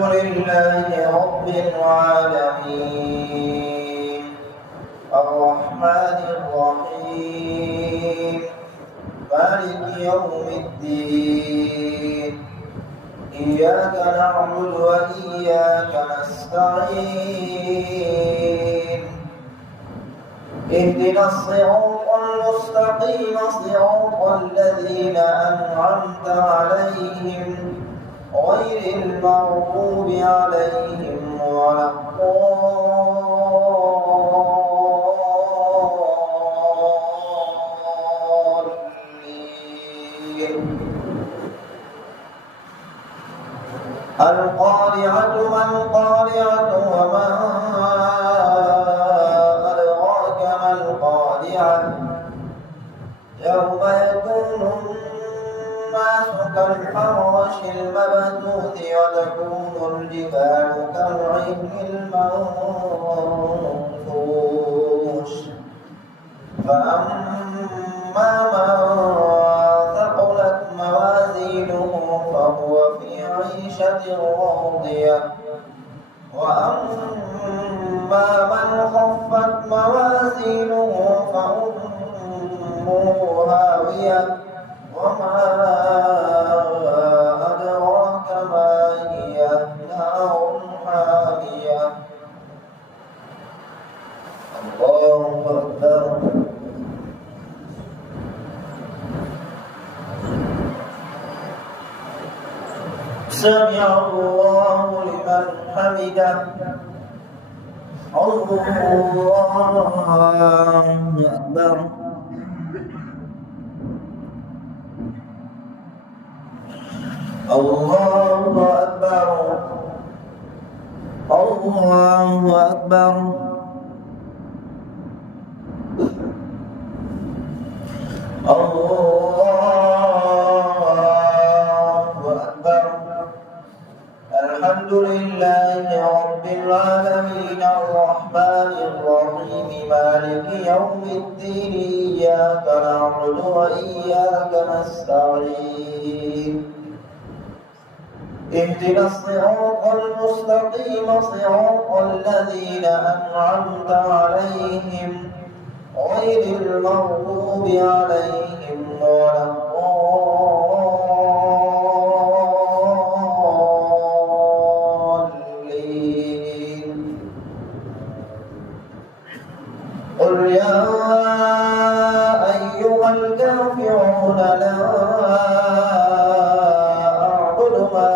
لله رب العالمين الرحمن الرحيم مالك يوم الدين إياك نعبد وإياك نستعين اهدنا الصراط المستقيم صراط الذين أنعمت عليهم غير المغضوب عليهم ولا الضالين. القارعة ما القارعة وما أدراك ما القارعة يوم يكون الناس كالفراش المبثوث وتكون الجبال كالعهن المنفوش فأما من ثقلت موازينه فهو في عيشة راضية وأما من خفت موازينه فأمه هاوية وما أدراك ما هي نار حامية. الله أكبر. سمع الله لمن حمده. الله أكبر. الله أكبر. الله أكبر. الله أكبر. الحمد لله رب العالمين الرحمن الرحيم مالك يوم الدين إياك نعبد وإياك نستعين اهدنا الصراط المستقيم صراط الذين أنعمت عليهم غير المغضوب عليهم ولا الضالين. قل يا أيها الكافرون لا أعبد ما